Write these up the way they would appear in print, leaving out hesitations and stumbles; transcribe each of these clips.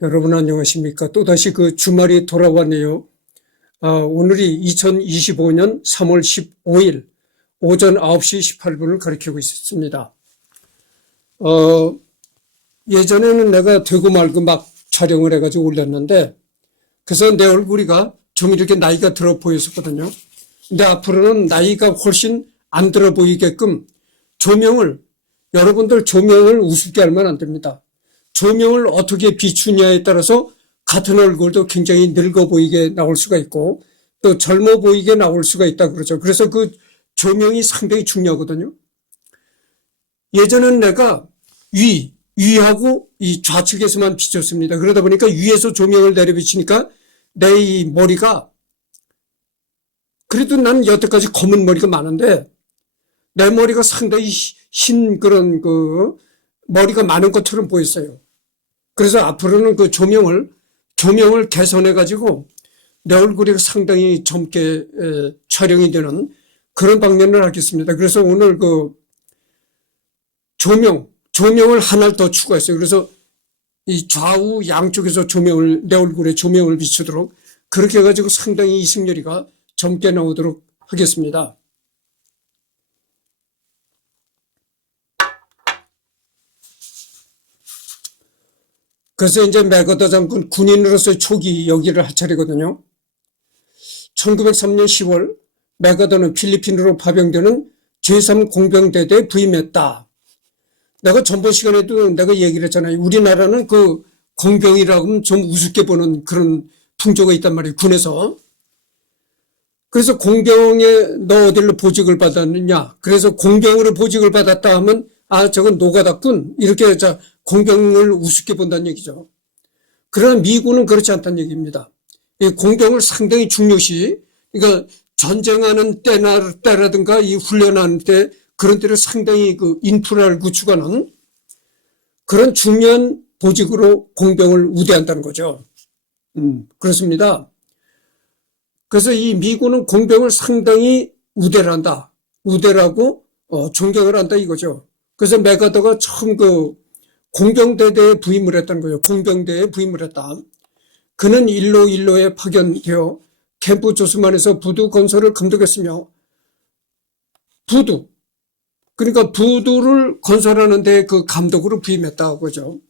여러분 안녕하십니까? 또다시 그 주말이 돌아왔네요. 오늘이 2025년 3월 15일 오전 9시 18분을 가리키고 있습니다. 예전에는 내가 되고 말고 막 촬영을 해가지고 올렸는데, 그래서 내 얼굴이가 좀 이렇게 나이가 들어 보였었거든요. 근데 앞으로는 나이가 훨씬 안 들어 보이게끔 여러분들 조명을 우습게 알면 안 됩니다. 조명을 어떻게 비추냐에 따라서 같은 얼굴도 굉장히 늙어 보이게 나올 수가 있고 또 젊어 보이게 나올 수가 있다 그러죠. 그래서 그 조명이 상당히 중요하거든요. 예전엔 내가 위하고 이 좌측에서만 비췄습니다. 그러다 보니까 위에서 조명을 내려 비치니까 내 이 머리가, 그래도 난 여태까지 검은 머리가 많은데 내 머리가 상당히 흰 그런 머리가 많은 것처럼 보였어요. 그래서 앞으로는 그 조명을 개선해 가지고 내 얼굴이 상당히 젊게 촬영이 되는 그런 방면을 하겠습니다. 그래서 오늘 조명을 하나를 더 추가했어요. 그래서 이 좌우 양쪽에서 내 얼굴에 조명을 비추도록 그렇게 해가지고 상당히 이승열이가 젊게 나오도록 하겠습니다. 그래서 이제 맥어더 장군 군인으로서의 초기 역일을 할 차례거든요. 1903년 10월 맥어더는 필리핀으로 파병되는 제3 공병대대에 부임했다. 내가 전번 시간에도 내가 얘기를 했잖아요. 우리나라는 그 공병이라고 하면 좀 우습게 보는 그런 풍조가 있단 말이에요. 군에서. 그래서 공병에 너 어디로 보직을 받았느냐. 그래서 공병으로 보직을 받았다 하면 저건 노가다군. 이렇게 공병을 우습게 본다는 얘기죠. 그러나 미군은 그렇지 않다는 얘기입니다. 이 공병을 상당히 중요시, 그러니까 전쟁하는 때라든가 이 훈련하는 때 그런 때를 상당히 인프라를 구축하는 그런 중요한 보직으로 공병을 우대한다는 거죠. 그렇습니다. 그래서 이 미군은 공병을 상당히 우대를 한다. 우대라고 존경을 한다 이거죠. 그래서 맥어더가 처음 공병대대에 부임을 했다는 거예요. 공병대에 부임을 했다. 그는 일로에 파견되어 캠프 조스만에서 부두 건설을 감독했으며 그러니까 부두를 건설하는 데 그 감독으로 부임했다고 하죠.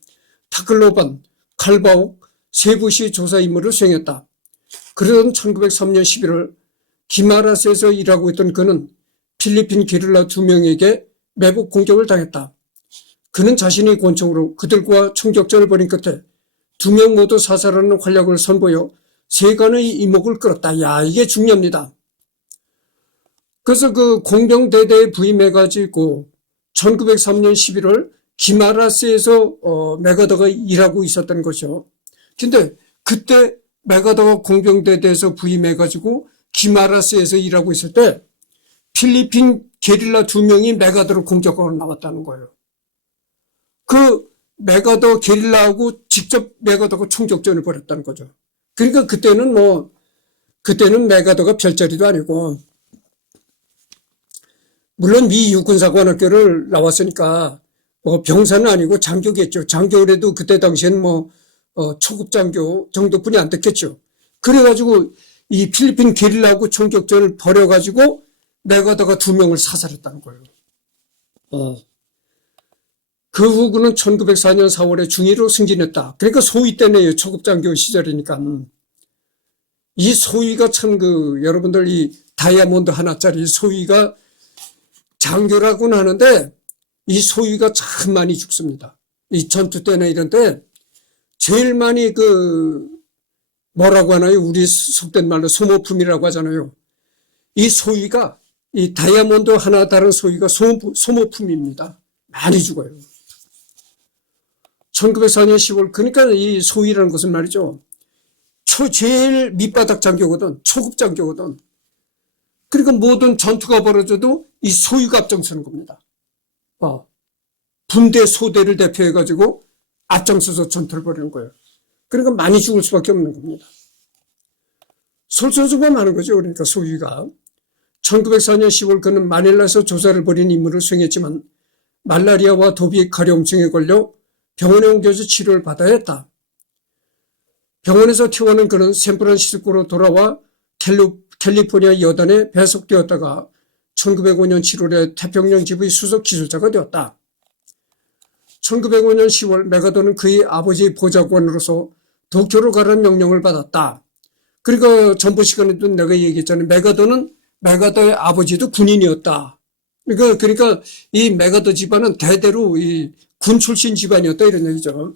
타클로반, 칼바옥, 세부시 조사 임무를 수행했다. 그러던 1903년 11월 기마라스에서 일하고 있던 그는 필리핀 게릴라 2명에게 매복 공격을 당했다. 그는 자신의 권총으로 그들과 총격전을 벌인 끝에 2명 모두 사살하는 활약을 선보여 세간의 이목을 끌었다. 야, 이게 중요합니다. 그래서 그 공병대대에 부임해가지고 1903년 11월 기마라스에서 맥어더가 일하고 있었던 것이죠. 근데 그때 맥어더가 공병대대에서 부임해가지고 기마라스에서 일하고 있을 때 필리핀 게릴라 2명이 맥어더를 공격하러 나왔다는 거예요. 그 맥어더 게릴라하고 직접 맥어더가 총격전을 벌였다는 거죠. 그러니까 그때는 맥어더가 별자리도 아니고, 물론 미 육군사관학교를 나왔으니까 병사는 아니고 장교겠죠. 장교라도 그때 당시에는 초급 장교 정도뿐이 안 됐겠죠. 그래가지고 이 필리핀 게릴라하고 총격전을 벌여가지고 맥어더가 2명을 사살했다는 거예요. 그 후 그는 1904년 4월에 중위로 승진했다. 그러니까 소위 때네요. 초급 장교 시절이니까. 이 소위가 참 여러분들 이 다이아몬드 하나짜리 소위가 장교라고는 하는데 이 소위가 참 많이 죽습니다. 이 전투 때나 이런 때 제일 많이 뭐라고 하나요? 우리 속된 말로 소모품이라고 하잖아요. 이 소위가 이 다이아몬드 하나 다른 소위가 소모품입니다. 많이 죽어요. 1904년 10월, 그러니까 이 소위라는 것은 말이죠. 제일 밑바닥 장교거든. 초급 장교거든. 그러니까 모든 전투가 벌어져도 이 소위가 앞장서는 겁니다. 분대 소대를 대표해가지고 앞장서서 전투를 벌이는 거예요. 그러니까 많이 죽을 수밖에 없는 겁니다. 솔선수범 하는 거죠. 그러니까 소위가. 1904년 10월 그는 마닐라에서 조사를 벌인 임무를 수행했지만 말라리아와 도비 가려움증에 걸려 병원에 옮겨져 치료를 받아야 했다. 병원에서 퇴원한 그는 샌프란시스코로 돌아와 캘리포니아 여단에 배속되었다가 1905년 7월에 태평양 지부의 수석 기술자가 되었다. 1905년 10월 메가더는 그의 아버지의 보좌관으로서 도쿄로 가라는 명령을 받았다. 그리고 전부 시간에도 내가 얘기했잖아요. 메가더의 아버지도 군인이었다. 그러니까 이 메가더 집안은 대대로 이 군 출신 집안이었다 이런 얘기죠.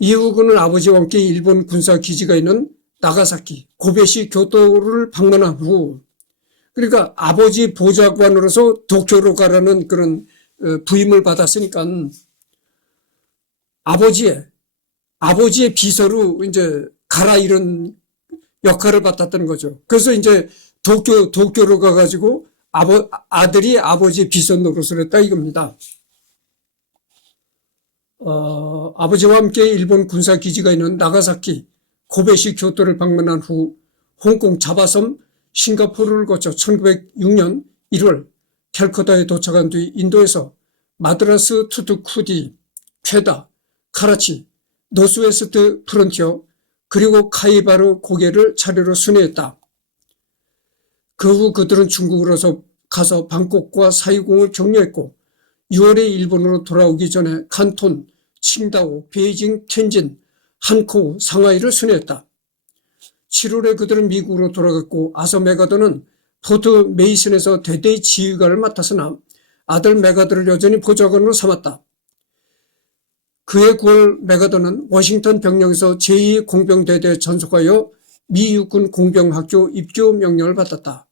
이후 그는 아버지와 함께 일본 군사 기지가 있는 나가사키, 고베시 교토를 방문한 후 그러니까 아버지 보좌관으로서 도쿄로 가라는 그런 부임을 받았으니까 아버지의 비서로 이제 가라 이런 역할을 맡았다는 거죠. 그래서 이제 도쿄로 가가지고 아들이 아버지의 비서 노릇을 했다 이겁니다. 아버지와 함께 일본 군사 기지가 있는 나가사키, 고베시 교토를 방문한 후 홍콩 자바섬, 싱가포르를 거쳐 1906년 1월 캘커타에 도착한 뒤 인도에서 마드라스, 투투쿠디, 쾌다, 카라치, 노스웨스트 프론티어 그리고 카이바르 고개를 차례로 순회했다. 그 후 그들은 중국으로 가서 방콕과 사이공을 격려했고 6월에 일본으로 돌아오기 전에 칸톤, 칭다오, 베이징, 텐진, 한콩, 상하이를 순회했다. 7월에 그들은 미국으로 돌아갔고 아서 메가더는 포트 메이슨에서 대대의 지휘관을 맡았으나 아들 메가더를 여전히 보좌관으로 삼았다. 그해 9월 메가더는 워싱턴 병력에서 제2공병대대에 전속하여 미 육군 공병학교 입교 명령을 받았다.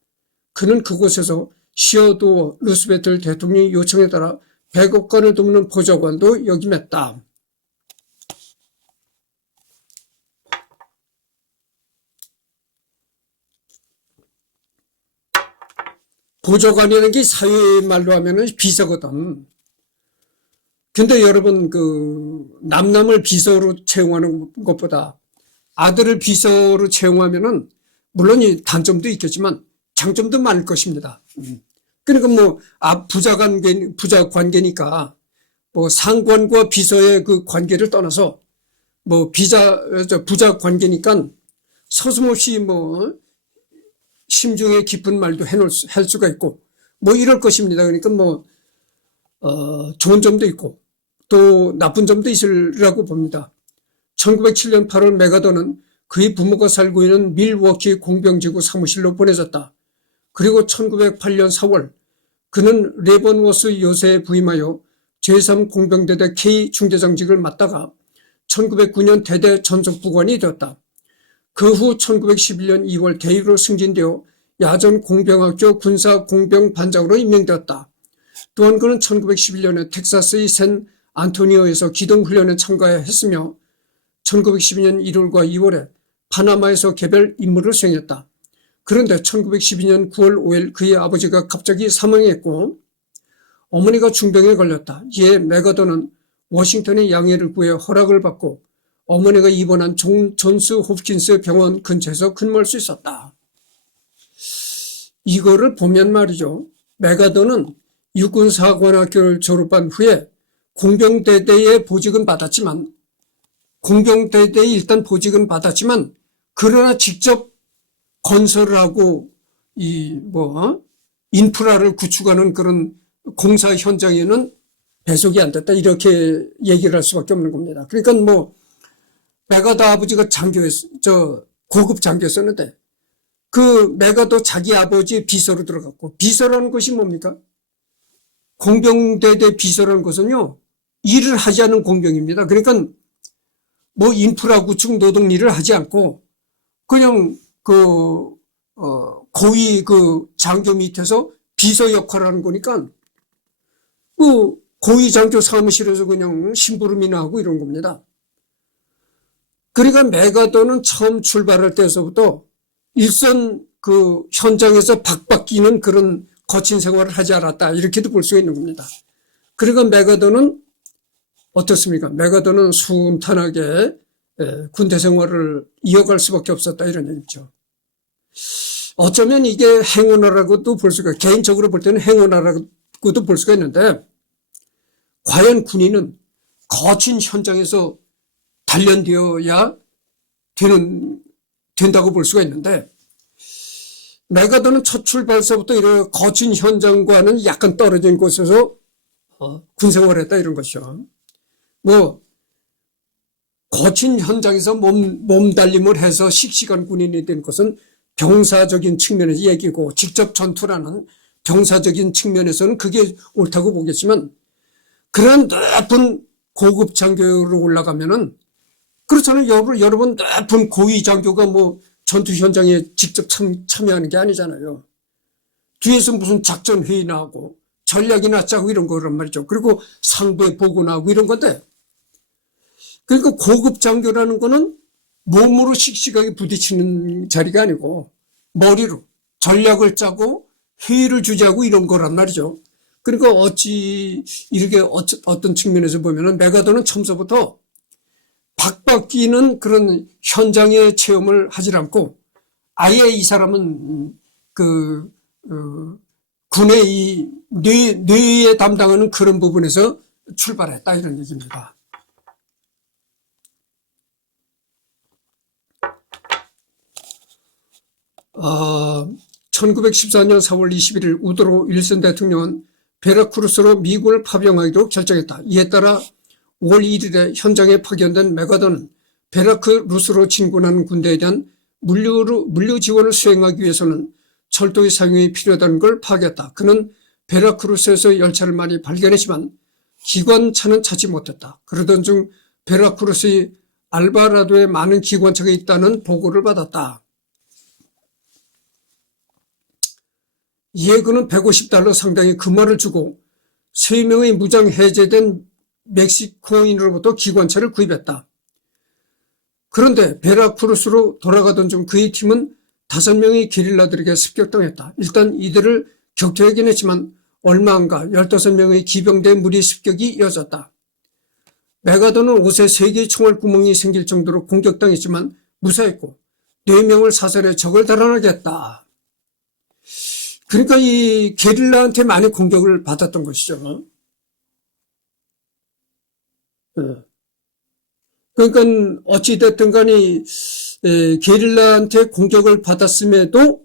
그는 그곳에서 시어도어 루스베트 대통령의 요청에 따라 백악관을 돕는 보좌관도 역임했다. 보좌관이라는 게 사회 말로 하면은 비서거든. 근데 여러분 남남을 비서로 채용하는 것보다 아들을 비서로 채용하면은 물론 이 단점도 있겠지만 장점도 많을 것입니다. 그러니까 부자 관계니까 상관과 비서의 그 관계를 떠나서 부자 관계니까 서슴없이 심중에 깊은 말도 할 수가 있고 이럴 것입니다. 그러니까 좋은 점도 있고 또 나쁜 점도 있으리라고 봅니다. 1907년 8월 메가더는 그의 부모가 살고 있는 밀워키 공병지구 사무실로 보내졌다. 그리고 1908년 4월 그는 레번워스 요새에 부임하여 제3공병대대 K 중대장직을 맡다가 1909년 대대 전속부관이 되었다. 그 후 1911년 2월 대위로 승진되어 야전 공병학교 군사공병반장으로 임명되었다. 또한 그는 1911년에 텍사스의 샌 안토니오에서 기동훈련에 참가했으며 1912년 1월과 2월에 파나마에서 개별 임무를 수행했다. 그런데 1912년 9월 5일 그의 아버지가 갑자기 사망했고 어머니가 중병에 걸렸다. 이에 메가더는 워싱턴의 양해를 구해 허락을 받고 어머니가 입원한 존스 홉킨스 병원 근처에서 근무할 수 있었다. 이거를 보면 말이죠. 메가더는 육군사관학교를 졸업한 후에 공병대대에 보직은 받았지만 그러나 직접 건설을 하고 인프라를 구축하는 그런 공사 현장에는 배속이 안 됐다. 이렇게 얘기를 할 수밖에 없는 겁니다. 그러니까 메가더 아버지가 고급 장교였는데 그 메가더 자기 아버지 비서로 들어갔고 비서라는 것이 뭡니까? 공병대대 비서라는 것은요. 일을 하지 않은 공병입니다. 그러니까 인프라 구축 노동 일을 하지 않고 그냥 고위 장교 밑에서 비서 역할을 하는 거니까 고위 장교 사무실에서 그냥 심부름이나 하고 이런 겁니다. 그러니까 메가더는 처음 출발할 때서부터 일선 현장에서 박박기는 그런 거친 생활을 하지 않았다. 이렇게도 볼 수가 있는 겁니다. 그러니까 메가더는 어떻습니까? 메가더는 순탄하게 군대 생활을 이어갈 수밖에 없었다. 이런 얘기죠. 어쩌면 이게 행운이라고도 볼 수가, 개인적으로 볼 때는 행운이라고도 볼 수가 있는데, 과연 군인은 거친 현장에서 단련되어야 된다고 볼 수가 있는데, 메가더는 첫 출발서부터 이런 거친 현장과는 약간 떨어진 곳에서 군생활을 했다 이런 것이죠. 뭐 거친 현장에서 몸달림을 해서 씩씩한 군인이 된 것은 병사적인 측면에서 얘기고, 직접 전투라는 병사적인 측면에서는 그게 옳다고 보겠지만, 그런 높은 고급 장교로 올라가면은 그렇잖아요. 여러분 높은 고위 장교가 뭐 전투 현장에 직접 참여하는 게 아니잖아요. 뒤에서 무슨 작전 회의나 하고 전략이나 짜고 이런 거란 말이죠. 그리고 상부에 보고나 하고 이런 건데, 그러니까 고급 장교라는 거는 몸으로 씩씩하게 부딪히는 자리가 아니고 머리로 전략을 짜고 회의를 주재하고 이런 거란 말이죠. 그러니까 어찌 이렇게 어떤 측면에서 보면은 메가더는 처음서부터 박박기는 그런 현장의 체험을 하질 않고, 아예 이 사람은 군의 이 뇌에 담당하는 그런 부분에서 출발했다 이런 얘기입니다. 어, 1914년 4월 21일 우드로 윌슨 대통령은 베라크루스로 미국을 파병하기로 결정했다. 이에 따라 5월 1일에 현장에 파견된 메가더는 베라크루스로 진군하는 군대에 대한 물류 지원을 수행하기 위해서는 철도의 사용이 필요하다는 걸 파악했다. 그는 베라크루스에서 열차를 많이 발견했지만 기관차는 찾지 못했다. 그러던 중 베라크루스의 알바라도에 많은 기관차가 있다는 보고를 받았다. 이에 그는 $150 상당의 금화를 주고 3명의 무장 해제된 멕시코인으로부터 기관차를 구입했다. 그런데 베라크루스로 돌아가던 중 그의 팀은 5명의 게릴라들에게 습격당했다. 일단 이들을 격퇴하긴 했지만 얼마 안 가 15명의 기병대 무리 습격이 이어졌다. 메가더는 옷에 3개의 총알 구멍이 생길 정도로 공격당했지만 무사했고 4명을 사살해 적을 달아나게 했다. 그러니까 이 게릴라한테 많이 공격을 받았던 것이죠. 그러니까 어찌됐든 간에 게릴라한테 공격을 받았음에도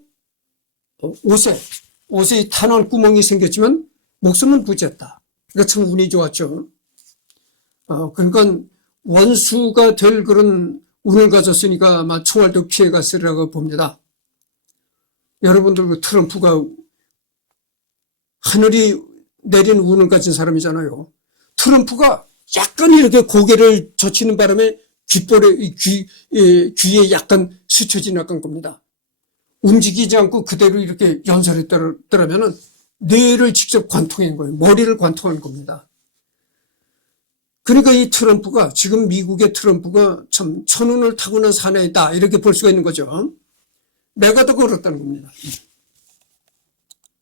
옷에 탄환 구멍이 생겼지만 목숨은 부지했다. 그러니까 참 운이 좋았죠. 그러니까 원수가 될 그런 운을 가졌으니까 아마 총알도 피해갔으리라고 봅니다. 여러분들 그 트럼프가 하늘이 내린 운을 가진 사람이잖아요. 트럼프가 약간 이렇게 고개를 젖히는 바람에 귀에 약간 스쳐 지나간 겁니다. 움직이지 않고 그대로 이렇게 연설했더라면은 뇌를 직접 관통한 거예요. 머리를 관통한 겁니다. 그러니까 이 트럼프가, 지금 미국의 트럼프가 참 천운을 타고난 사내이다 이렇게 볼 수가 있는 거죠. 내가 더 걸었다는 겁니다.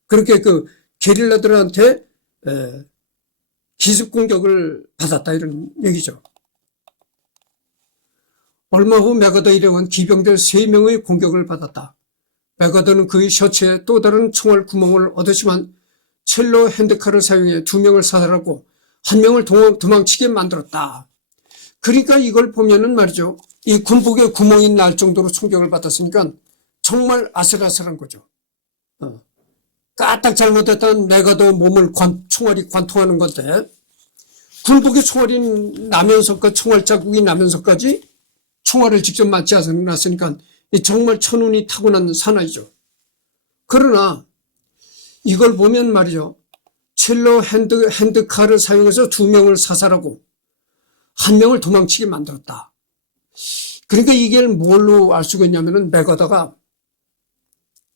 그렇게 그 게릴라들한테 기습 공격을 받았다 이런 얘기죠. 얼마 후 메가더 일행은 기병들 3명의 공격을 받았다. 메가더는 그의 셔츠에 또 다른 총알 구멍을 얻었지만 첼로 핸드카를 사용해 2명을 사살하고 1명을 도망치게 만들었다. 그러니까 이걸 보면은 말이죠. 이 군복에 구멍이 날 정도로 총격을 받았으니까 정말 아슬아슬한 거죠. 까딱 잘못했던 메가더 몸을 총알이 관통하는 건데, 군복에 총알이 나면서까지, 총알 자국이 나면서까지 총알을 직접 맞지 않았으니까 정말 천운이 타고난 사나이죠. 그러나 이걸 보면 말이죠. 첼로 핸드카를 사용해서 2명을 사살하고 1명을 도망치게 만들었다. 그러니까 이게 뭘로 알 수가 있냐면은 메가더가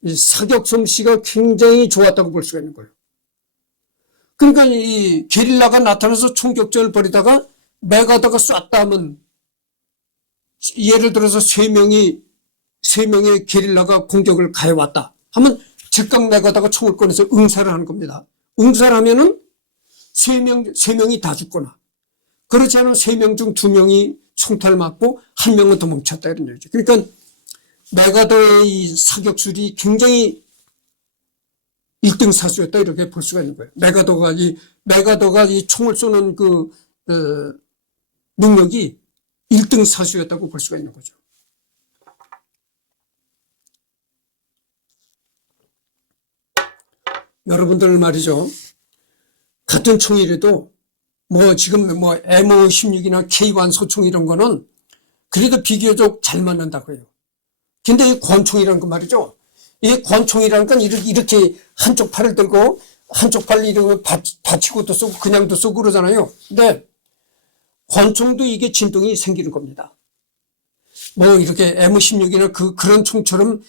이 사격 솜씨가 굉장히 좋았다고 볼 수가 있는 거예요. 그러니까 이 게릴라가 나타나서 총격전을 벌이다가 메가더가 쐈다 하면, 예를 들어서 3명의 게릴라가 공격을 가해왔다 하면 즉각 메가더가 총을 꺼내서 응사를 하는 겁니다. 응사를 하면은 3명이 다 죽거나, 그렇지 않으면 3명 중 2명이 총탈 맞고 1명은 도망쳤다 이런 얘기죠. 그러니까 메가더의 이 사격술이 굉장히 1등 사수였다 이렇게 볼 수가 있는 거예요. 메가더가 이 총을 쏘는 그 능력이 1등 사수였다고 볼 수가 있는 거죠. 여러분들 말이죠. 같은 총이라도 지금 M16이나 K1 소총 이런 거는 그래도 비교적 잘 맞는다고요. 근데 이 권총이라는 거 말이죠. 이 권총이라는 건 이렇게 한쪽 팔을 들고 한쪽 팔을 이렇게 받치고도 쏘고 그냥도 쏘고 그러잖아요. 근데 권총도 이게 진동이 생기는 겁니다. 이렇게 M16이나 그런 총처럼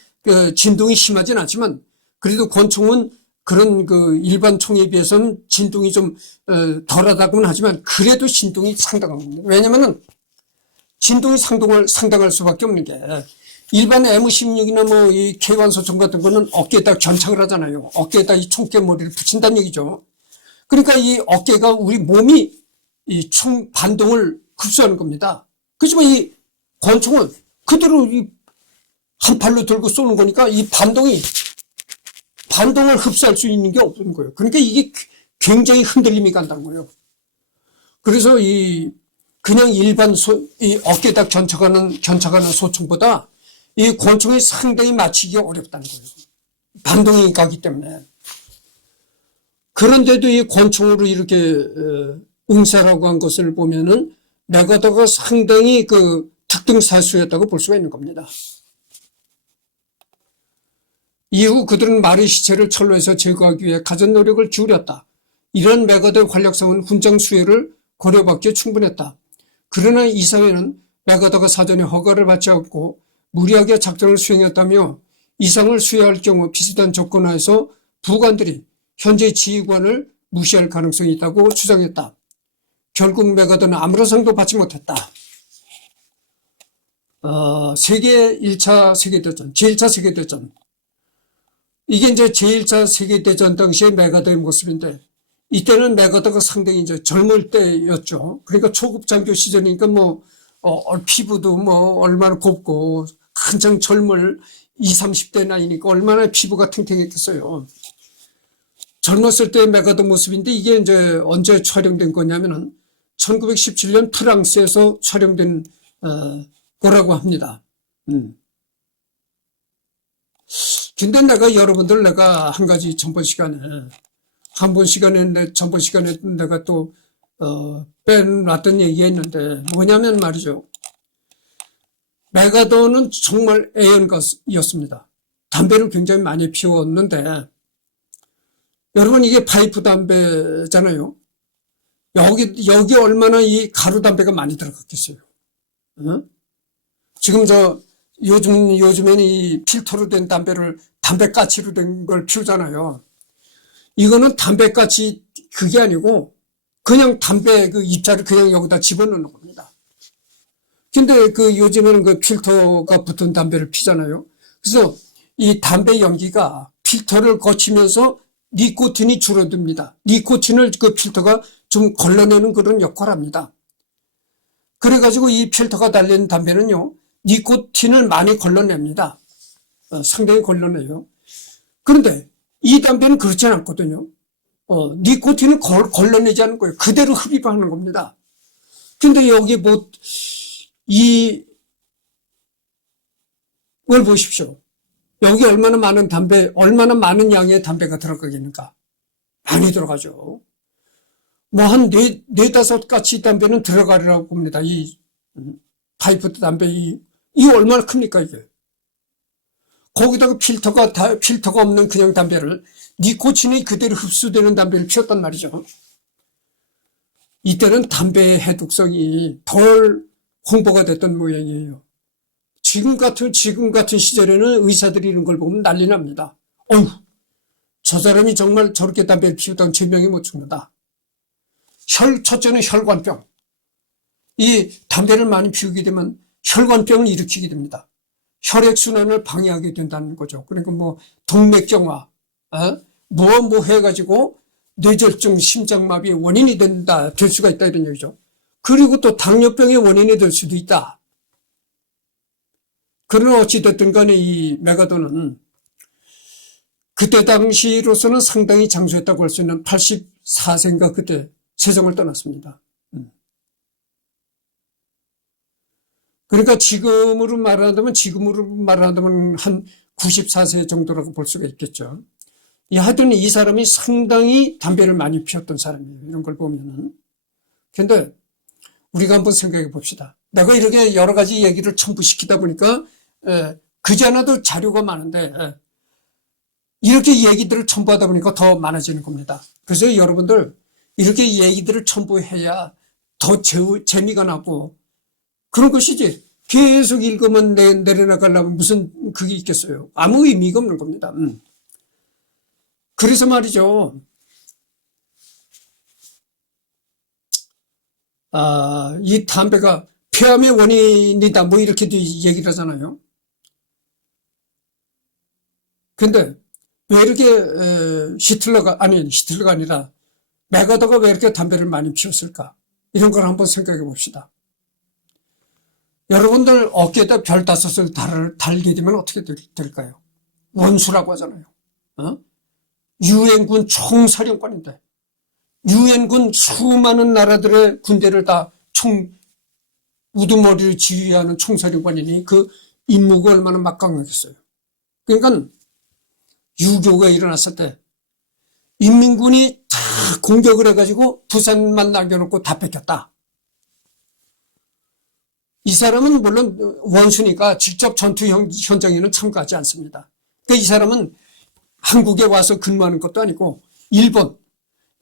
진동이 심하진 않지만 그래도 권총은 그런 일반 총에 비해서는 진동이 좀 덜하다고는 하지만 그래도 진동이 상당한 겁니다. 왜냐면은 진동이 상당할 수밖에 없는 게 일반 M16이나 이 K1 소총 같은 거는 어깨에다 견착을 하잖아요. 어깨에다 이 총깨 머리를 붙인다는 얘기죠. 그러니까 이 어깨가 우리 몸이 이 총 반동을 흡수하는 겁니다. 그렇지만 이 권총은 그대로 한 팔로 들고 쏘는 거니까 이 반동을 흡수할 수 있는 게 없는 거예요. 그러니까 이게 굉장히 흔들림이 간다는 거예요. 그래서 그냥 일반 이 어깨에다 견착하는 소총보다 이 권총이 상당히 맞추기가 어렵다는 거예요. 반동이 가기 때문에. 그런데도 이 권총으로 이렇게 응사라고 한 것을 보면은 맥어더가 상당히 특등 사수였다고 볼 수가 있는 겁니다. 이후 그들은 마리 시체를 철로에서 제거하기 위해 갖은 노력을 기울였다. 이런 맥어더의 활약상은 훈장 수여를 고려받기에 충분했다. 그러나 이 사회는 맥어더가 사전에 허가를 받지 않고 무리하게 작전을 수행했다며 이상을 수여할 경우 비슷한 조건 하에서 부관들이 현재 지휘관을 무시할 가능성이 있다고 주장했다. 결국 맥어더는 아무런 상도 받지 못했다. 제1차 세계대전. 이게 이제 제1차 세계대전 당시의 맥어더의 모습인데, 이때는 맥어더가 상당히 이제 젊을 때였죠. 그러니까 초급 장교 시절이니까 피부도 얼마나 곱고, 한창 젊을 20, 30대 나이니까 얼마나 피부가 탱탱했겠어요. 젊었을 때의 맥어더 모습인데, 이게 이제 언제 촬영된 거냐면은 1917년 프랑스에서 촬영된 거라고 합니다. 근데 내가 한 가지 전번 시간에 내가 또 빼놨던 얘기가 있는데, 뭐냐면 말이죠. 맥어더는 정말 애연가였습니다. 담배를 굉장히 많이 피웠는데, 여러분 이게 파이프 담배잖아요. 여기 얼마나 이 가루 담배가 많이 들어갔겠어요. 지금 요즘에는 이 필터로 된 담배가치로 된 걸 피우잖아요. 이거는 담배가치 그게 아니고 그냥 담배 입자를 그냥 여기다 집어넣는 겁니다. 근데 요즘에는 필터가 붙은 담배를 피잖아요. 그래서 이 담배 연기가 필터를 거치면서 니코틴이 줄어듭니다. 니코틴을 필터가 좀 걸러내는 그런 역할을 합니다. 그래가지고 이 필터가 달린 담배는요, 니코틴을 많이 걸러냅니다. 상당히 걸러내요. 그런데 이 담배는 그렇지 않거든요. 니코틴을 걸러내지 않는 거예요. 그대로 흡입하는 겁니다. 근데 여기 이걸 보십시오. 여기 얼마나 많은 양의 담배가 들어가겠는가? 많이 들어가죠. 한 네다섯 가지 담배는 들어가리라고 봅니다. 이 파이프 담배, 이 얼마나 큽니까, 이게? 거기다가 필터가 없는 그냥 담배를, 니코틴이 그대로 흡수되는 담배를 피웠단 말이죠. 이때는 담배의 해독성이 덜 홍보가 됐던 모양이에요. 지금 같은 시절에는 의사들이 이런 걸 보면 난리 납니다. 저 사람이 정말 저렇게 담배를 피우던 제명이 못 죽는다. 첫째는 혈관병. 이 담배를 많이 피우게 되면 혈관병을 일으키게 됩니다. 혈액순환을 방해하게 된다는 거죠. 그러니까 동맥경화, 해가지고 뇌졸중, 심장마비의 원인이 될 수가 있다 이런 얘기죠. 그리고 또 당뇨병의 원인이 될 수도 있다. 그러나 어찌됐든 간에 이 맥어더는 그때 당시로서는 상당히 장수했다고 할 수 있는 84세인가 그때 세상을 떠났습니다. 그러니까 지금으로 말한다면 한 94세 정도라고 볼 수가 있겠죠. 하여튼 이 사람이 상당히 담배를 많이 피웠던 사람이에요. 이런 걸 보면은. 근데 우리가 한번 생각해 봅시다. 내가 이렇게 여러 가지 얘기를 첨부시키다 보니까 그전에도 자료가 많은데 이렇게 얘기들을 첨부하다 보니까 더 많아지는 겁니다. 그래서 여러분들 이렇게 얘기들을 첨부해야 더 재미가 나고 그런 것이지 계속 읽으면 내려나가려면 무슨 그게 있겠어요. 아무 의미가 없는 겁니다. 그래서 말이죠. 이 담배가 폐암의 원인이다 뭐 이렇게도 얘기를 하잖아요. 근데 왜 이렇게 히틀러가 아니라 맥아더가 왜 이렇게 담배를 많이 피웠을까? 이런 걸 한번 생각해 봅시다. 여러분들 어깨에다 별 5을 달게 되면 어떻게 될까요? 원수라고 하잖아요. 유엔군 총사령관인데 유엔군 수많은 나라들의 군대를 다 우두머리를 지휘하는 총사령관이니 그 임무가 얼마나 막강하겠어요. 그러니까 유교가 일어났을 때 인민군이 다 공격을 해가지고 부산만 남겨놓고 다 뺏겼다. 이 사람은 물론 원수니까 직접 전투 현장에는 참가하지 않습니다. 그러니까 이 사람은 한국에 와서 근무하는 것도 아니고 일본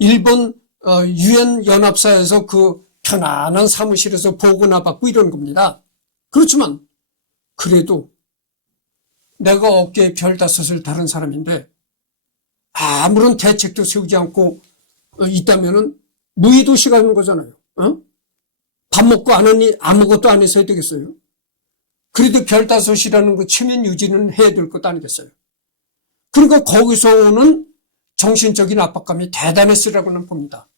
유엔 연합사에서 그 편안한 사무실에서 보고나 받고 이러는 겁니다. 그렇지만 그래도 내가 어깨에 별 5을 다른 사람인데 아무런 대책도 세우지 않고 있다면은 무의도시 가는 거잖아요. 밥 먹고 안 하니 아무것도 안 해서 해야 되겠어요. 그래도 별 5이라는 그 체면 유지는 해야 될 것도 아니겠어요. 그러니까 거기서 오는 정신적인 압박감이 대단했으라고는 봅니다.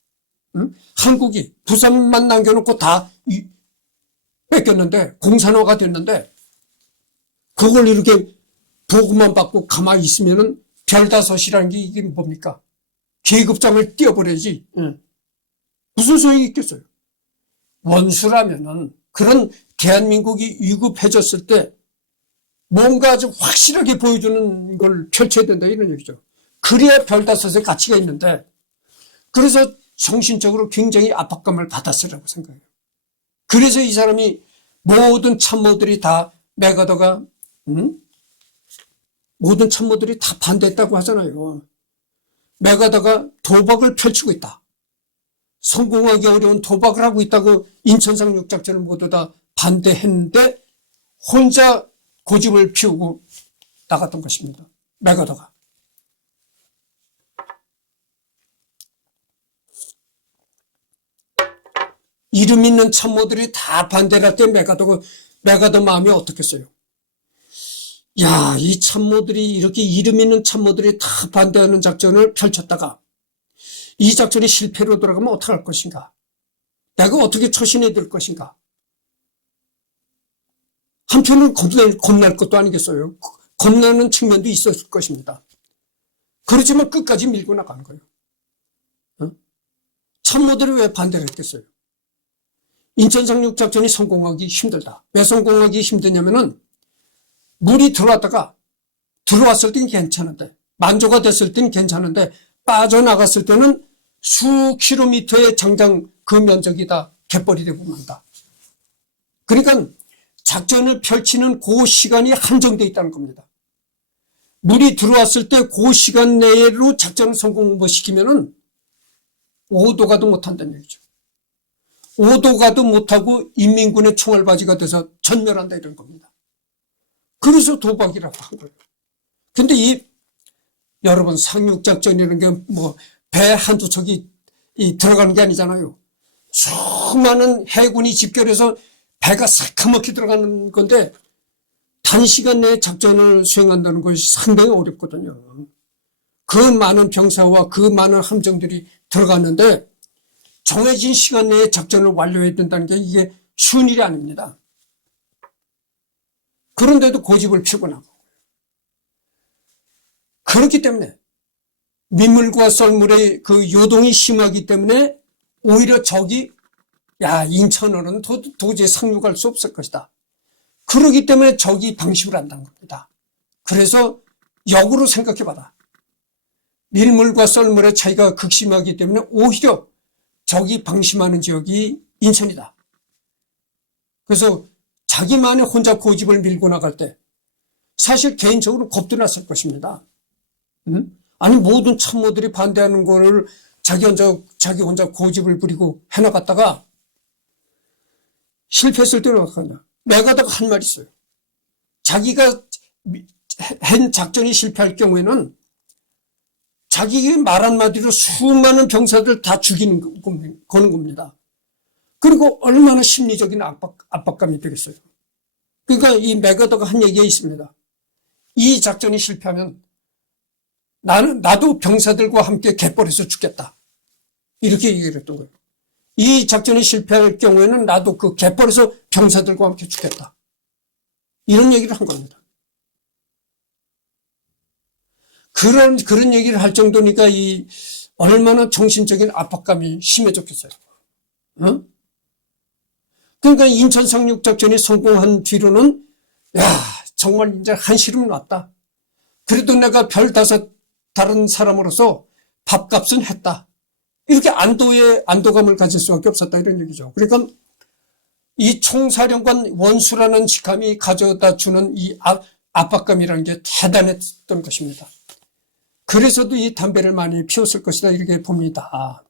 한국이 부산만 남겨놓고 다 뺏겼는데 공산화가 됐는데 그걸 이렇게 보고만 받고 가만히 있으면은 별 5이라는 게 이게 뭡니까? 계급장을 띄워버려야지. 무슨 소용이 있겠어요? 원수라면은 그런 대한민국이 위급해졌을 때 뭔가 아주 확실하게 보여주는 걸 펼쳐야 된다 이런 얘기죠. 그래야 별 5의 가치가 있는데 그래서 정신적으로 굉장히 압박감을 받았으라고 생각해요. 그래서 이 사람이 모든 참모들이 다 맥아더가 모든 참모들이 다 반대했다고 하잖아요. 맥아더가 도박을 펼치고 있다. 성공하기 어려운 도박을 하고 있다고 인천 상륙작전을 모두 다 반대했는데 혼자 고집을 피우고 나갔던 것입니다. 맥아더가. 이름 있는 참모들이 다 반대를 할 때 맥아더 마음이 어떻겠어요? 야, 이 참모들이 이렇게 이름 있는 참모들이 다 반대하는 작전을 펼쳤다가 이 작전이 실패로 돌아가면 어떡할 것인가? 내가 어떻게 처신해야 될 것인가? 한편은 겁날 것도 아니겠어요? 겁나는 측면도 있었을 것입니다. 그렇지만 끝까지 밀고 나간 거예요. 참모들이 왜 반대를 했겠어요? 인천 상륙작전이 성공하기 힘들다. 왜 성공하기 힘드냐면은 물이 들어왔을 땐 괜찮은데 만조가 됐을 땐 괜찮은데 빠져나갔을 때는 수 킬로미터의 장장 그 면적이 다 갯벌이 되고 만다. 그러니까 작전을 펼치는 그 시간이 한정되어 있다는 겁니다. 물이 들어왔을 때 그 시간 내로 작전을 성공 시키면은 5도 가도 못한다는 얘기죠. 5도 가도 못하고 인민군의 총알바지가 돼서 전멸한다 이런 겁니다. 그래서 도박이라고 한 거예요. 근데 여러분 상륙작전이라는 게 뭐 배 한두 척이 들어가는 게 아니잖아요. 수많은 해군이 집결해서 배가 새카맣게 들어가는 건데 단시간 내에 작전을 수행한다는 것이 상당히 어렵거든요. 그 많은 병사와 그 많은 함정들이 들어갔는데 정해진 시간 내에 작전을 완료해야 된다는 게 이게 쉬운 일이 아닙니다. 그런데도 고집을 피우고 나가고 그렇기 때문에 민물과 썰물의 그 요동이 심하기 때문에 오히려 적이 인천으로는 도저히 상륙할 수 없을 것이다. 그렇기 때문에 적이 방심을 한다는 겁니다. 그래서 역으로 생각해봐라. 밀물과 썰물의 차이가 극심하기 때문에 오히려 적이 방심하는 지역이 인천이다. 그래서 자기만의 혼자 고집을 밀고 나갈 때 사실 개인적으로 겁도 났을 것입니다. 아니 모든 참모들이 반대하는 거를 자기 혼자 고집을 부리고 해나갔다가 실패했을 때는 어떻게 하냐. 메가더가 한 말 있어요. 자기가 한 작전이 실패할 경우에는 자기 말 한마디로 수많은 병사들 다 죽이는 거는 겁니다. 그리고 얼마나 심리적인 압박감이 되겠어요. 그러니까 이 메가더가 한 얘기가 있습니다. 이 작전이 실패하면 나도 병사들과 함께 갯벌에서 죽겠다. 이렇게 얘기를 했던 거예요. 이 작전이 실패할 경우에는 나도 그 갯벌에서 병사들과 함께 죽겠다. 이런 얘기를 한 겁니다. 그런 얘기를 할 정도니까 얼마나 정신적인 압박감이 심해졌겠어요. 어? 그러니까 인천 상륙 작전이 성공한 뒤로는 정말 이제 한시름 났다. 그래도 내가 별 5 다른 사람으로서 밥값은 했다. 이렇게 안도감을 가질 수밖에 없었다 이런 얘기죠. 그러니까 이 총사령관 원수라는 직함이 가져다 주는 이 압박감이라는 게 대단했던 것입니다. 그래서도 이 담배를 많이 피웠을 것이다 이렇게 봅니다.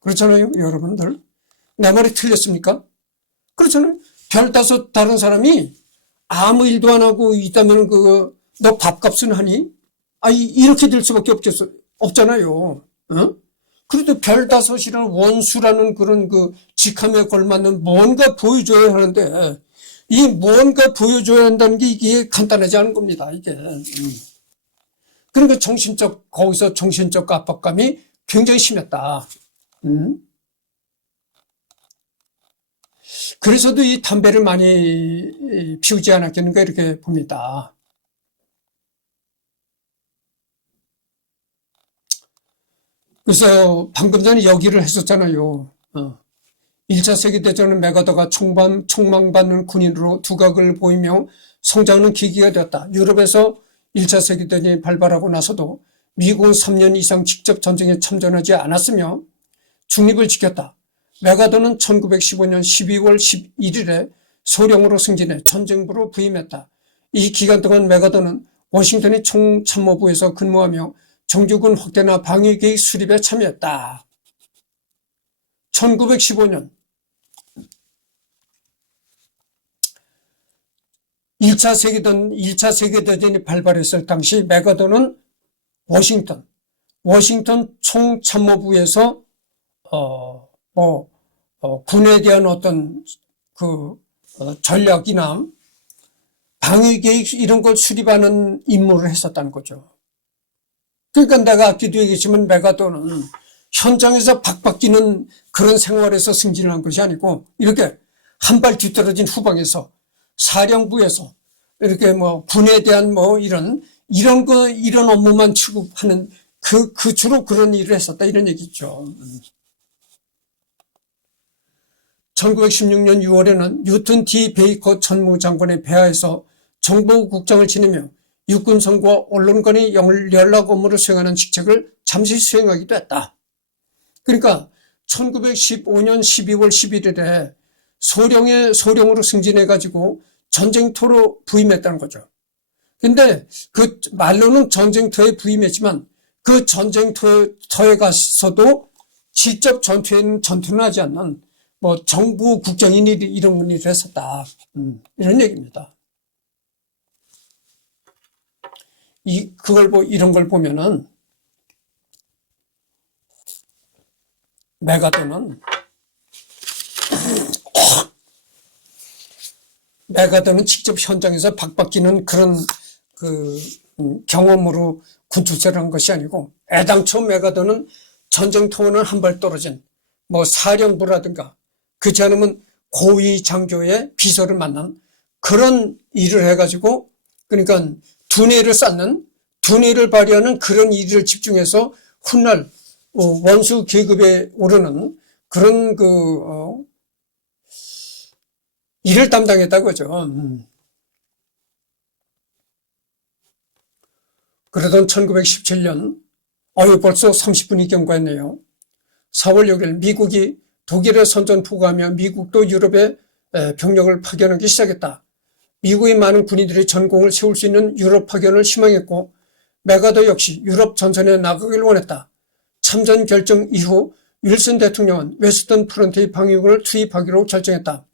그렇잖아요 여러분들. 내 말이 틀렸습니까? 그렇잖아요. 별 5 다른 사람이 아무 일도 안 하고 있다면 너 밥값은 하니? 이렇게 될 수밖에 없잖아요. 어? 그래도 별 5이라는 원수라는 그런 직함에 걸맞는 뭔가 보여줘야 하는데 이 뭔가 보여줘야 한다는 게 이게 간단하지 않은 겁니다. 이게. 그러니까 거기서 정신적 압박감이 굉장히 심했다. 그래서도 이 담배를 많이 피우지 않았겠는가 이렇게 봅니다. 그래서 방금 전에 여기를 했었잖아요. 1차 세계대전은 메가더가 총망받는 군인으로 두각을 보이며 성장하는 계기가 되었다. 유럽에서 1차 세계대전이 발발하고 나서도 미국은 3년 이상 직접 전쟁에 참전하지 않았으며 중립을 지켰다. 메가더는 1915년 12월 11일에 소령으로 승진해 전쟁부로 부임했다. 이 기간 동안 메가더는 워싱턴의 총참모부에서 근무하며 정규군 확대나 방위계획 수립에 참여했다. 1915년 1차 세계대전이 발발했을 당시 메가더는 워싱턴 총참모부에서 군에 대한 어떤 전략이나 방위계획 이런 걸 수립하는 임무를 했었다는 거죠. 그러니까 내가 아까도 얘기했지만 메가더는 현장에서 박박기는 그런 생활에서 승진을 한 것이 아니고 이렇게 한 발 뒤떨어진 후방에서 사령부에서 이렇게 군에 대한 이런 업무만 취급하는 주로 그런 일을 했었다 이런 얘기죠. 1916년 6월에는 뉴턴 D. 베이커 전무장관의 폐하에서 정보국장을 지내며 육군성과 언론 간의 연락 업무를 수행하는 직책을 잠시 수행하기도 했다. 그러니까 1915년 12월 11일에 소령으로 승진해가지고 전쟁터로 부임했다는 거죠. 근데 말로는 전쟁터에 부임했지만 그 전쟁터에 가서도 직접 전투는 하지 않는 정부 국장인 이런 일을 했었다. 이런 얘기입니다. 이런 걸 보면은 메가더는 직접 현장에서 박박기는 그런 경험으로 군출세를 한 것이 아니고 애당초 메가더는 전쟁터는 한 발 떨어진 사령부라든가 그렇지 않으면 고위 장교의 비서를 만난 그런 일을 해가지고 그러니까 두뇌를 발휘하는 그런 일을 집중해서 훗날 원수 계급에 오르는 그런 일을 담당했다고 하죠. 그러던 1917년 벌써 30분이 경과했네요. 4월 6일 미국이 독일에 선전포고하며 미국도 유럽에 병력을 파견하기 시작했다. 미국의 많은 군인들이 전공을 세울 수 있는 유럽 파견을 희망했고 메가더 역시 유럽 전선에 나가기를 원했다. 참전 결정 이후 윌슨 대통령은 웨스턴 프론트의 방위군을 투입하기로 결정했다.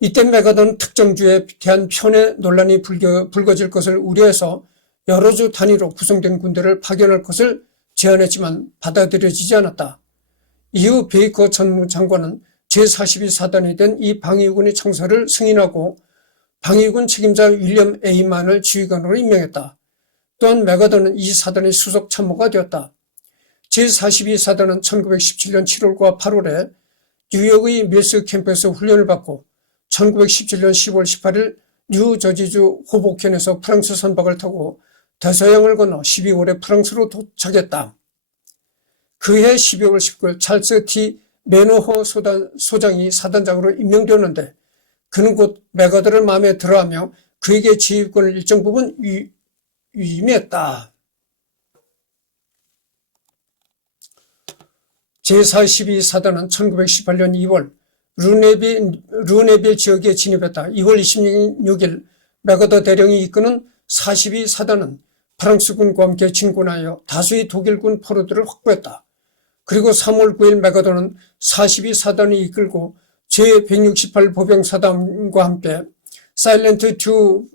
이때 메가더는 특정주에 대한 편의 논란이 불거질 것을 우려해서 여러 주 단위로 구성된 군대를 파견할 것을 제안했지만 받아들여지지 않았다. 이후 베이커 전무장관은 제42사단이 된 이 방위군의 창설을 승인하고 방위군 책임자 윌리엄 에이만을 지휘관으로 임명했다. 또한 메가더는 이 사단의 수석 참모가 되었다. 제42사단은 1917년 7월과 8월에 뉴욕의 밀스 캠프에서 훈련을 받고 1917년 10월 18일 뉴저지주 호보켄에서 프랑스 선박을 타고 대서양을 건너 12월에 프랑스로 도착했다. 그해 12월 19일 찰스 T. 매너호 소장이 사단장으로 임명되었는데 그는 곧 메가더를 마음에 들어하며 그에게 지휘권을 일정 부분 위임했다. 제42사단은 1918년 2월 르네빌 지역에 진입했다. 2월 26일 메가더 대령이 이끄는 42사단은 프랑스군과 함께 진군하여 다수의 독일군 포로들을 확보했다. 그리고 3월 9일 메가더는 42사단이 이끌고 제168 보병사단과 함께 사일렌트 듀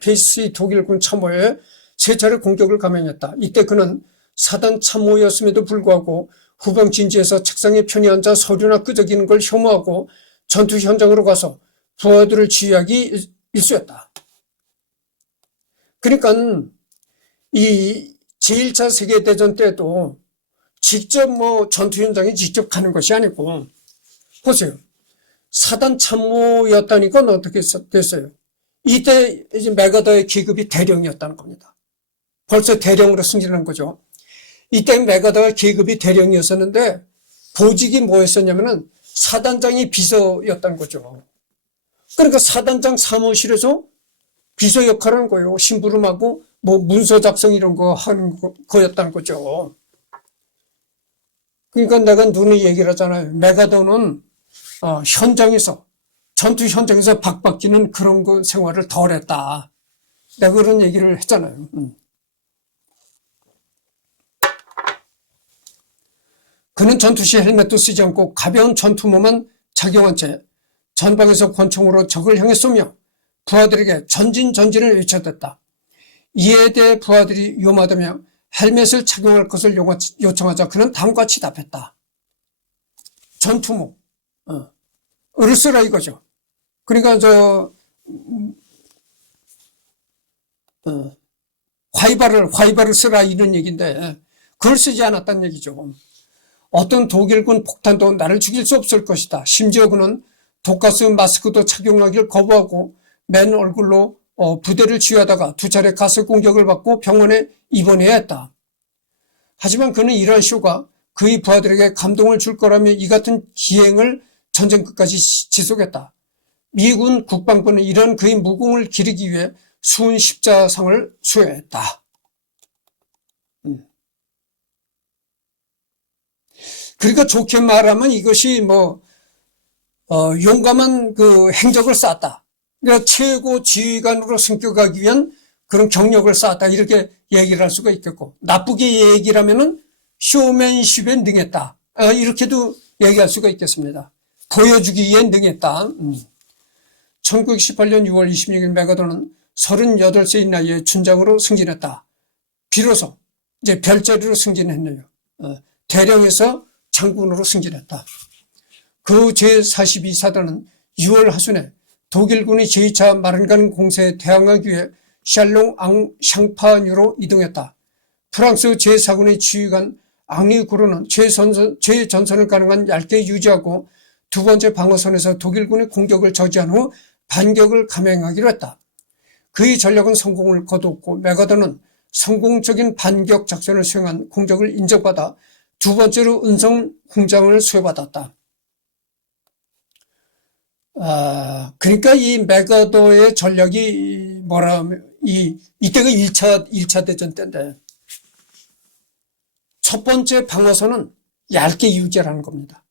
페이스의 독일군 참모에 세 차례 공격을 감행했다. 이때 그는 사단 참모였음에도 불구하고 후방 진지에서 책상에 편히 앉아 서류나 끄적이는 걸 혐오하고 전투 현장으로 가서 부하들을 지휘하기 일쑤였다. 그러니까 이 제1차 세계대전 때도 직접 전투 현장에 직접 가는 것이 아니고 보세요. 사단 참모였다니까 어떻게 됐어요? 이때 이제 메가더의 계급이 대령이었다는 겁니다. 벌써 대령으로 승진한 거죠. 이때 메가더가 계급이 대령이었었는데 보직이 뭐였었냐면은 사단장이 비서였다는 거죠. 그러니까 사단장 사무실에서 비서 역할을 하는 거예요. 심부름하고 문서 작성 이런 거 하는 거였다는 거죠. 그러니까 내가 누누이 얘기를 하잖아요. 메가더는 현장에서 전투 현장에서 박박기는 그런 거 생활을 덜 했다. 내가 그런 얘기를 했잖아요. 그는 전투 시 헬멧도 쓰지 않고 가벼운 전투모만 착용한 채 전방에서 권총으로 적을 향해 쏘며 부하들에게 전진을 외쳐댔다. 이에 대해 부하들이 위험하다며 헬멧을 착용할 것을 요청하자 그는 다음과 같이 답했다. 전투모, 을 쓰라 이거죠. 그러니까 화이바를 쓰라 이런 얘기인데 그걸 쓰지 않았다는 얘기죠. 어떤 독일군 폭탄도 나를 죽일 수 없을 것이다. 심지어 그는 독가스 마스크도 착용하기를 거부하고 맨 얼굴로 부대를 지휘하다가 두 차례 가스 공격을 받고 병원에 입원해야 했다. 하지만 그는 이러한 쇼가 그의 부하들에게 감동을 줄 거라며 이 같은 기행을 전쟁 끝까지 지속했다. 미군 국방부는 이런 그의 무공을 기리기 위해 수은 십자상을 수여했다. 그러니까 좋게 말하면 이것이 용감한 그 행적을 쌓았다. 그러니까 최고 지휘관으로 승격하기 위한 그런 경력을 쌓았다. 이렇게 얘기를 할 수가 있겠고, 나쁘게 얘기를 하면은 쇼맨십에 능했다. 이렇게도 얘기할 수가 있겠습니다. 보여주기에 능했다. 1918년 6월 26일 메가더는 38세의 나이에 준장으로 승진했다. 비로소 이제 별자리로 승진했네요. 대령에서 장군으로 승진했다. 그 제42사단은 6월 하순에 독일군의 제2차 마른강 공세에 대항하기 위해 샬롱 앙 샹파뉴로 이동했다. 프랑스 제4군의 지휘관 앙리 구르는 최전선을 가능한 얇게 유지하고 두 번째 방어선에서 독일군의 공격을 저지한 후 반격을 감행하기로 했다. 그의 전략은 성공을 거두었고 메가더는 성공적인 반격 작전을 수행한 공적을 인정받아 두 번째로 은성 훈장을 수여받았다. 그러니까 이 메가더의 전략이 이때가 1차 대전 때인데 첫 번째 방어선은 얇게 유지하라는 겁니다.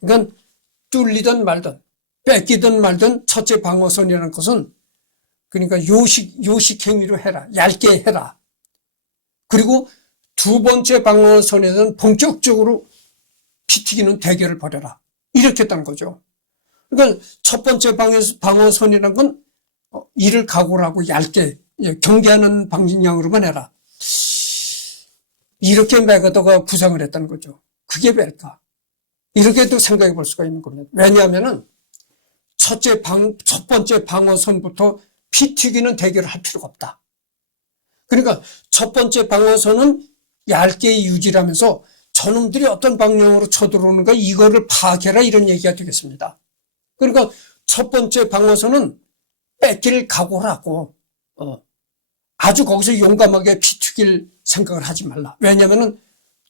그러니까 뚫리든 말든 뺏기든 말든 첫째 방어선이라는 것은 그러니까 요식 행위로 해라. 얇게 해라. 그리고 두 번째 방어선에서는 본격적으로 피 튀기는 대결을 벌여라. 이렇게 했다는 거죠. 그러니까 첫 번째 방어선이라는 건 이를 각오를 하고 얇게 경계하는 방향으로만 해라. 이렇게 맥어더가 구상을 했다는 거죠. 그게 왜일까? 이렇게도 생각해 볼 수가 있는 겁니다. 왜냐하면은 첫 번째 방어선부터 피 튀기는 대결을 할 필요가 없다. 그러니까 첫 번째 방어선은 얇게 유지를 하면서 저놈들이 어떤 방향으로 쳐들어오는가 이거를 파악해라 이런 얘기가 되겠습니다. 그러니까 첫 번째 방어선은 뺏길 각오를 하고 아주 거기서 용감하게 피 튀길 생각을 하지 말라. 왜냐하면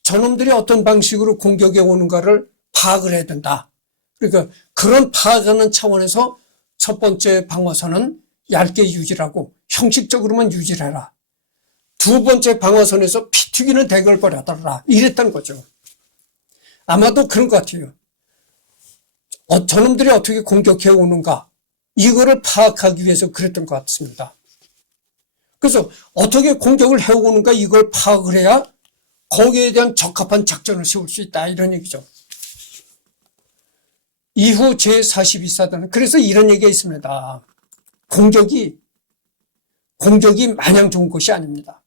저놈들이 어떤 방식으로 공격해 오는가를 파악을 해야 된다. 그러니까 그런 파악하는 차원에서 첫 번째 방어선은 얇게 유지를 하고 형식적으로만 유지를 해라. 두 번째 방어선에서 피 튀기는 대결을 벌여달라. 이랬다는 거죠. 아마도 그런 것 같아요. 저놈들이 어떻게 공격해 오는가 이거를 파악하기 위해서 그랬던 것 같습니다. 그래서 어떻게 공격을 해오는가 이걸 파악을 해야 거기에 대한 적합한 작전을 세울 수 있다 이런 얘기죠. 이후 제42사단은 그래서 이런 얘기가 있습니다. 공격이 마냥 좋은 것이 아닙니다.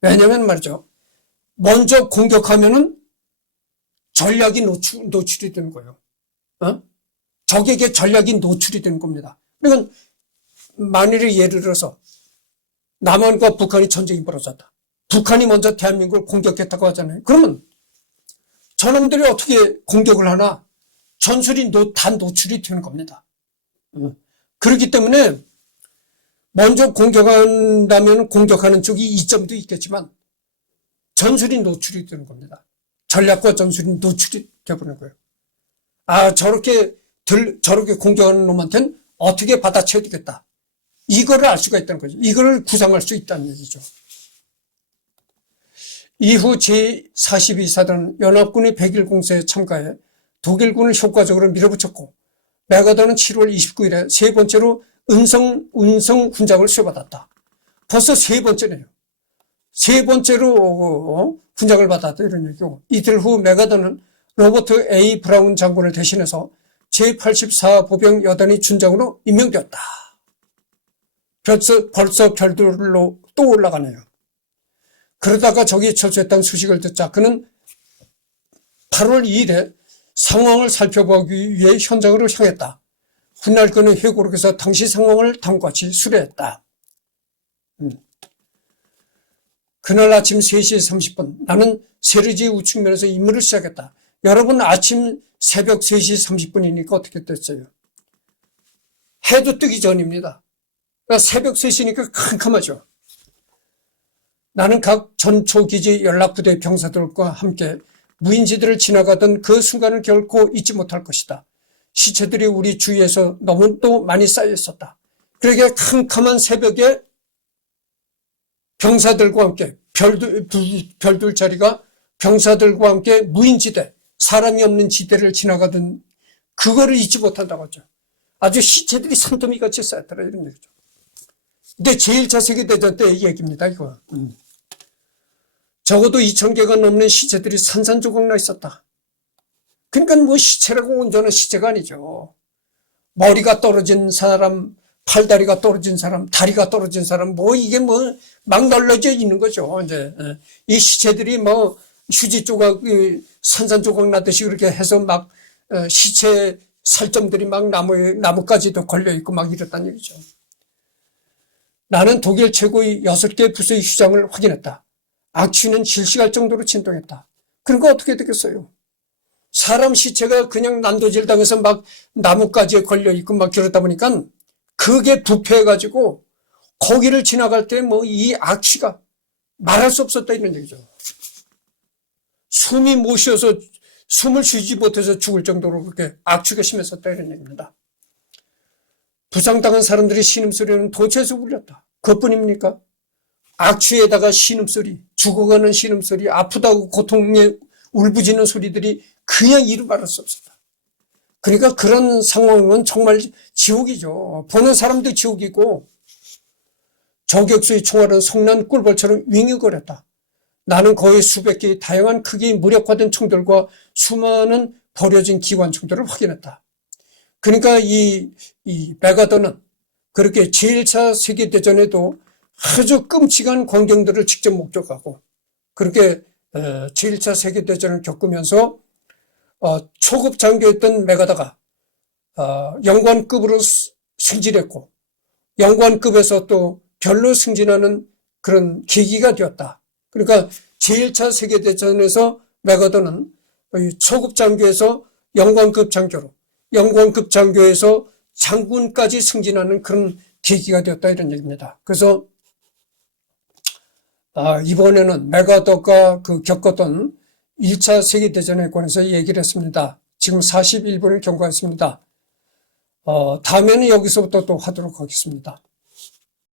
왜냐하면 말이죠. 먼저 공격하면은 전략이 노출이 되는 거예요. 적에게 전략이 노출이 되는 겁니다. 그러니까 만일에 예를 들어서 남한과 북한이 전쟁이 벌어졌다. 북한이 먼저 대한민국을 공격했다고 하잖아요. 그러면 저놈들이 어떻게 공격을 하나? 전술이 다 노출이 되는 겁니다. 그렇기 때문에 먼저 공격한다면 공격하는 쪽이 이점도 있겠지만 전술이 노출이 되는 겁니다. 전략과 전술이 노출이 되어버리는 거예요. 아, 저렇게 공격하는 놈한테는 어떻게 받아쳐야 되겠다. 이거를 알 수가 있다는 거죠. 이거를 구상할 수 있다는 얘기죠. 이후 제42사단은 연합군의 100일 공세에 참가해 독일군을 효과적으로 밀어붙였고 맥어더는 7월 29일에 세 번째로 운성 훈장을 수여받았다. 벌써 세 번째네요. 세 번째로 훈장을 받았다 이런 얘기고 이틀 후 맥어더는 로버트 A. 브라운 장군을 대신해서 제84 보병 여단위 준장으로 임명되었다. 벌써 별들로 또 올라가네요. 그러다가 저기 철수했다는 소식을 듣자 그는 8월 2일에 상황을 살펴보기 위해 현장으로 향했다. 훗날 그는 회고록에서 당시 상황을 다음과 같이 수료했다. 그날 아침 3시 30분 나는 세르지 우측면에서 임무를 시작했다. 여러분 아침 새벽 3시 30분이니까 어떻게 됐어요? 해도 뜨기 전입니다. 그러니까 새벽 3시니까 캄캄하죠. 나는 각 전초기지 연락부대 병사들과 함께 무인지들을 지나가던 그 순간을 결코 잊지 못할 것이다. 시체들이 우리 주위에서 너무도 많이 쌓여 있었다. 그러게 캄캄한 새벽에 병사들과 함께 별들 자리가 병사들과 함께 무인지대, 사람이 없는 지대를 지나가던 그거를 잊지 못한다고 하죠. 아주 시체들이 산더미같이 쌓였더라 이런 얘기죠. 근데 제1차 세계대전 때 얘기입니다. 이거. 적어도 2,000개가 넘는 시체들이 산산조각 나 있었다. 그러니까 뭐 시체라고 온전한 시체가 아니죠. 머리가 떨어진 사람, 팔다리가 떨어진 사람, 다리가 떨어진 사람, 뭐 이게 뭐 막 널려져 있는 거죠. 이제 이 시체들이 뭐 휴지 조각, 산산조각 나듯이 그렇게 해서 막 시체 살점들이 막 나무까지도 걸려 있고 막 이랬다는 얘기죠. 나는 독일 최고의 6개 부서의 휴장을 확인했다. 악취는 실시갈 정도로 진동했다. 그러니까 어떻게 되겠어요? 사람 시체가 그냥 난도질 당해서 막 나무까지 걸려 있고 막 그러다 보니까 그게 부패해가지고 거기를 지나갈 때 뭐 이 악취가 말할 수 없었다 이런 얘기죠. 숨이 못 쉬어서 숨을 쉬지 못해서 죽을 정도로 그렇게 악취가 심했었다 이런 얘기입니다. 부상당한 사람들이 신음소리는 도처에서 울렸다. 그것뿐입니까? 악취에다가 신음소리, 죽어가는 신음소리, 아프다고 고통에 울부짖는 소리들이 그냥 이루 말할 수 없었다. 그러니까 그런 상황은 정말 지옥이죠. 보는 사람도 지옥이고 저격수의 총알은 성난 꿀벌처럼 윙윙거렸다. 나는 거의 수백 개의 다양한 크기의 무력화된 총들과 수많은 버려진 기관총들을 확인했다. 그러니까 이 메가더는 그렇게 제1차 세계대전에도 아주 끔찍한 광경들을 직접 목격하고 그렇게 제1차 세계대전을 겪으면서 초급 장교였던 메가더가 영관급으로 승진했고 영관급에서 또 별로 승진하는 그런 계기가 되었다. 그러니까 제1차 세계대전에서 메가더는 초급 장교에서 영관급 장교로 영관급 장교에서 장군까지 승진하는 그런 계기가 되었다 이런 얘기입니다. 그래서 이번에는 메가더가 겪었던 1차 세계대전에 관해서 얘기를 했습니다. 지금 41분을 경과했습니다. 다음에는 여기서부터 또 하도록 하겠습니다.